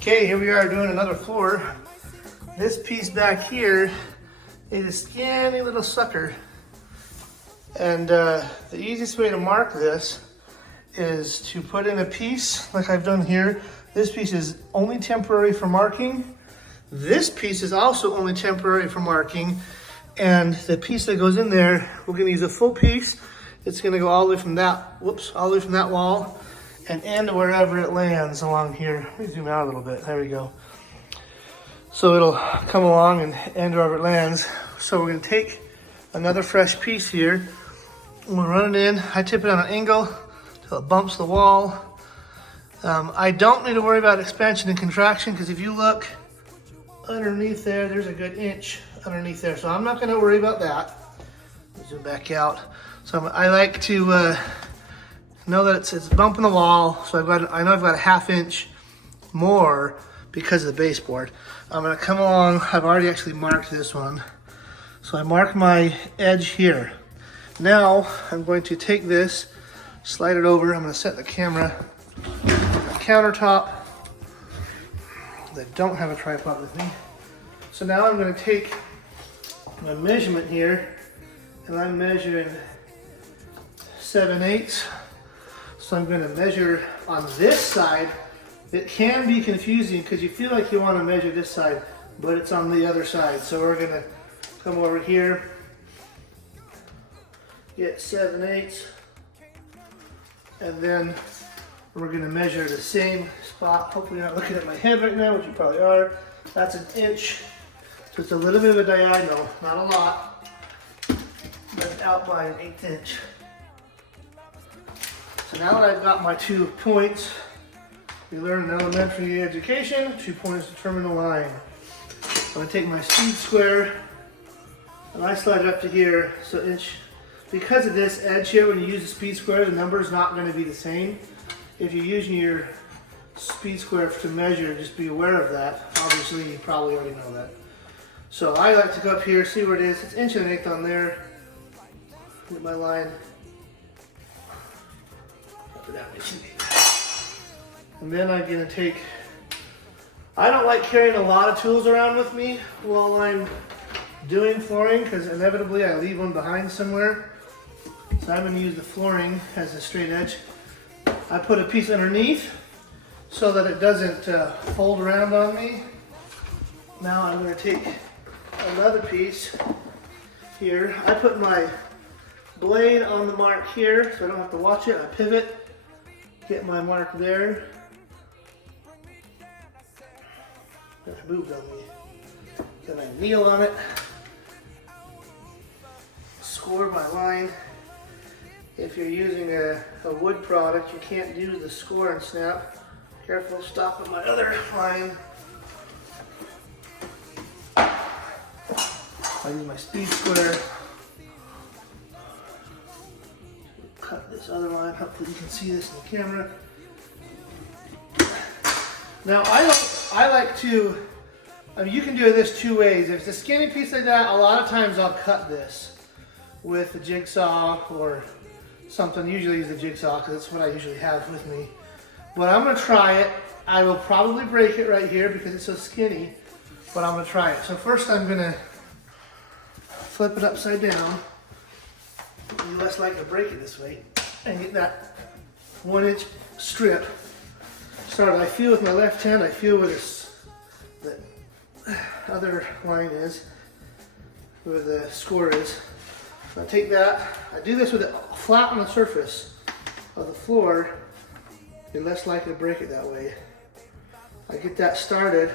Okay, here we are doing another floor. This piece back here is a skinny little sucker. And the easiest way to mark this is to put in a piece like I've done here. This piece is only temporary for marking. This piece is also only temporary for marking. And the piece that goes in there, we're gonna use a full piece. It's gonna go all the way from that, all the way from that wall and end wherever it lands along here. Let me zoom out a little bit, there we go. So it'll come along and end wherever it lands. So we're gonna take another fresh piece here. We'll run it in. I tip it on an angle till it bumps the wall. I don't need to worry about expansion and contraction because if you look underneath there, there's a good inch underneath there. So I'm not gonna worry about that. Zoom back out. So I like to know that it's bumping the wall. So I know I've got a 1/2 inch more because of the baseboard. I'm gonna come along, I've already actually marked this one. So I mark my edge here. Now I'm going to take this, slide it over. I'm gonna set the camera on the countertop. I don't have a tripod with me. So now I'm gonna take my measurement here and I'm measuring 7/8. So I'm gonna measure on this side. It can be confusing because you feel like you wanna measure this side, but it's on the other side. So we're gonna come over here, get 7/8, and then we're gonna measure the same spot. Hopefully you're not looking at my head right now, which you probably are. That's 1 inch. So it's a little bit of a diagonal, not a lot, but it's out by 1/8 inch. So now that I've got my 2 points, we learned in elementary education, 2 points determine the line. I'm gonna take my speed square and I slide it up to here, so inch. Because of this edge here, when you use the speed square, the number is not gonna be the same. If you're using your speed square to measure, just be aware of that. Obviously, you probably already know that. So I like to go up here, see where it is. It's 1/8 on there. Get my line. And then I'm gonna take, I don't like carrying a lot of tools around with me while I'm doing flooring because inevitably I leave one behind somewhere. So I'm gonna use the flooring as a straight edge. I put a piece underneath so that it doesn't fold around on me. Now I'm gonna take another piece here. I put my blade on the mark here so I don't have to watch it. I pivot, get my mark there. It moved on me. Then I kneel on it, score my line. If you're using a wood product, you can't do the score and snap. Careful, stop at my other line. I use my speed square. Cut this other line. Hopefully you can see this in the camera. Now I like to, you can do this 2 ways. If it's a skinny piece like that, a lot of times I'll cut this with a jigsaw or something. Usually use a jigsaw because that's what I usually have with me. But I'm gonna try it. I will probably break it right here because it's so skinny, but I'm gonna try it. So first I'm gonna flip it upside down. It'd be less likely to break it this way. And get that 1 inch strip started. I feel with my left hand, I feel where the other line is, where the score is. So I take that, I do this with it flat on the surface of the floor. You're less likely to break it that way. I get that started.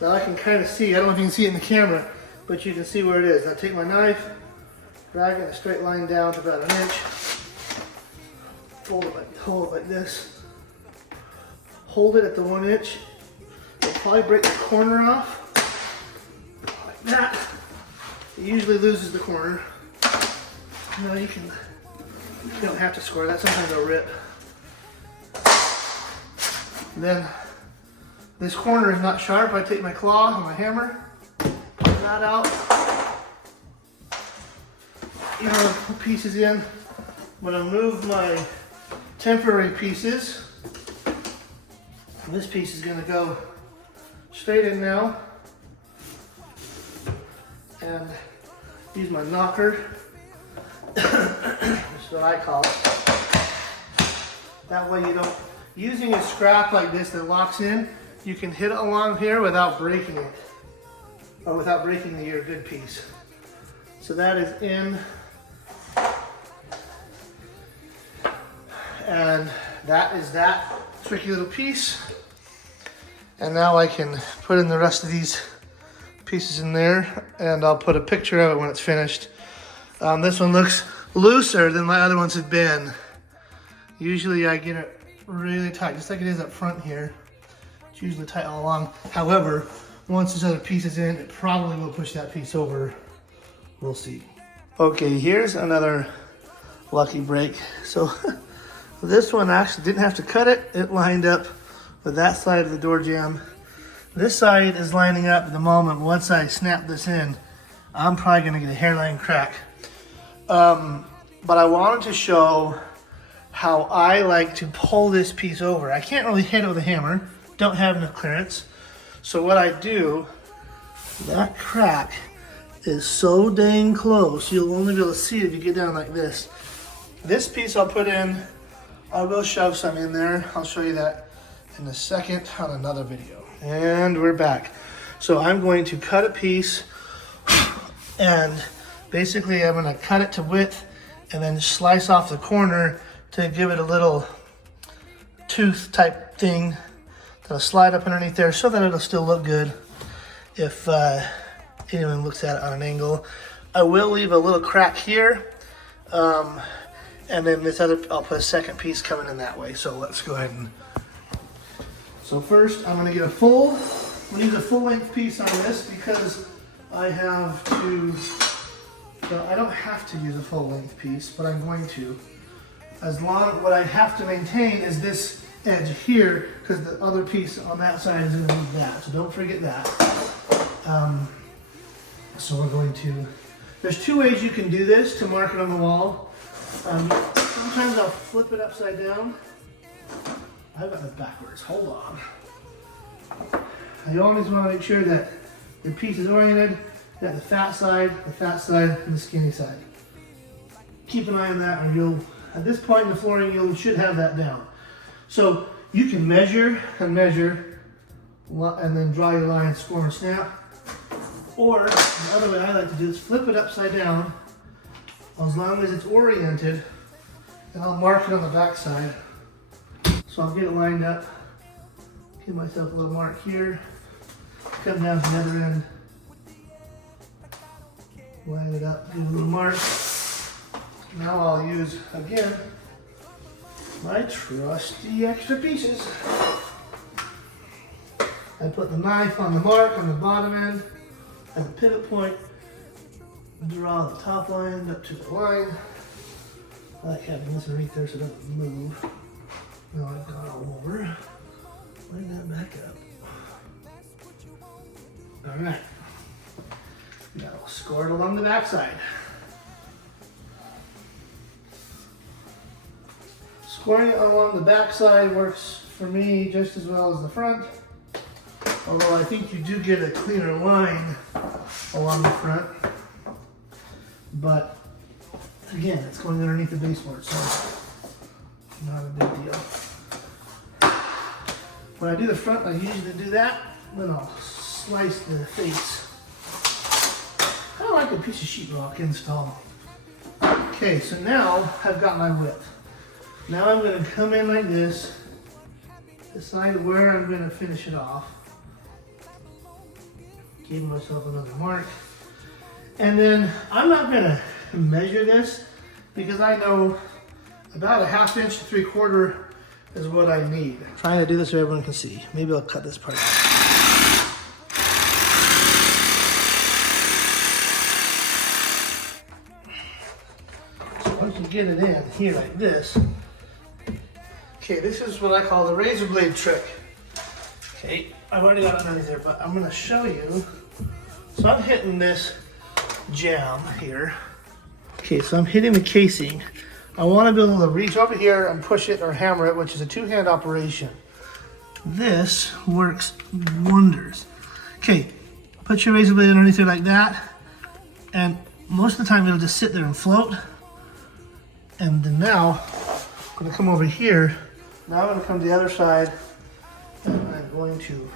Now I can kind of see, I don't know if you can see it in the camera, but you can see where it is. I take my knife, drag it in a straight line down to about 1 inch. Hold it like this. Hold it at the 1 inch. You'll probably break the corner off. Like that. It usually loses the corner. Now you don't have to score that, sometimes it'll rip. And then this corner is not sharp. I take my claw and my hammer, pull that out. Put pieces in. I'm going to move my temporary pieces This piece is gonna go straight in now. And use my knocker. That's what I call it. That way you don't, using a scrap like this that locks in, you can hit it along here without breaking it. Or without breaking your good piece. So that is in. And that is that tricky little piece. And now I can put in the rest of these pieces in there, and I'll put a picture of it when it's finished. This one looks looser than my other ones have been. Usually I get it really tight, just like it is up front here. It's usually tight all along. However, once this other piece is in, it probably will push that piece over. We'll see. Okay, here's another lucky break. So this one actually didn't have to cut it. It lined up with that side of the door jamb. This side is lining up at the moment. Once I snap this in, I'm probably gonna get a hairline crack. But I wanted to show how I like to pull this piece over. I can't really hit it with a hammer, don't have enough clearance. So what I do, that crack is so dang close, you'll only be able to see it if you get down like this. This piece I'll put in, I will shove some in there. I'll show you that in a second on another video. And we're back. So I'm going to cut a piece, and basically I'm gonna cut it to width and then slice off the corner to give it a little tooth type thing that'll slide up underneath there so that it'll still look good if anyone looks at it on an angle. I will leave a little crack here, and then this other, I'll put a second piece coming in that way. So let's go ahead and, so first I'm gonna get I'm gonna use a full length piece on this because I have to, so I don't have to use a full length piece, but I'm going to. What I have to maintain is this edge here, because the other piece on that side is gonna need that, so don't forget that. So we're going to, there's two ways you can do this to mark it on the wall. Sometimes I'll flip it upside down. I've got it backwards, hold on. You always want to make sure that your piece is oriented. You got the fat side, and the skinny side. Keep an eye on that, or you'll, at this point in the flooring, you should have that down. So you can measure and measure, and then draw your line, score and snap. Or the other way I like to do is flip it upside down, as long as it's oriented, and I'll mark it on the back side. So I'll get it lined up, give myself a little mark here, come down to the other end, line it up, give it a little mark. Now I'll use, again, my trusty extra pieces. I put the knife on the mark on the bottom end, at the pivot point, draw the top line up to the line. I like having this underneath there so it doesn't move. Now I've got all over. Line that back up. All right. Now I'll score it along the back side. Scoring it along the back side works for me just as well as the front. Although I think you do get a cleaner line along the front. But again, it's going underneath the baseboard, so not a big deal. When I do the front, I usually do that, then I'll slice the face. Kind of like a piece of sheetrock installed. Okay, so now I've got my width. Now I'm going to come in like this, decide where I'm going to finish it off. Give myself another mark. And then I'm not going to measure this because I know about a 1/2 inch to 3/4 is what I need. I'm trying to do this so everyone can see. Maybe I'll cut this part out. So once you get it in here like this, okay, this is what I call the razor blade trick. Okay, I've already got it underneath there, but I'm gonna show you. So I'm hitting this jamb here. Okay, so I'm hitting the casing. I want to be able to reach over here and push it or hammer it, which is a two-hand operation. This works wonders. Okay, put your razor blade underneath there like that, and most of the time it'll just sit there and float. And then now, I'm gonna come over here. Now I'm gonna come to the other side, and I'm going to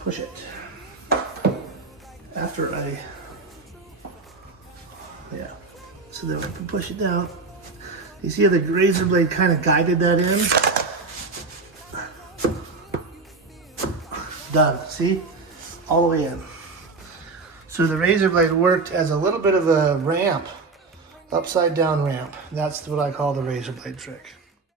push it. After I, yeah, so then I can push it down. You see how the razor blade kind of guided that in? Done, see? All the way in. So the razor blade worked as a little bit of a ramp, upside down ramp. That's what I call the razor blade trick.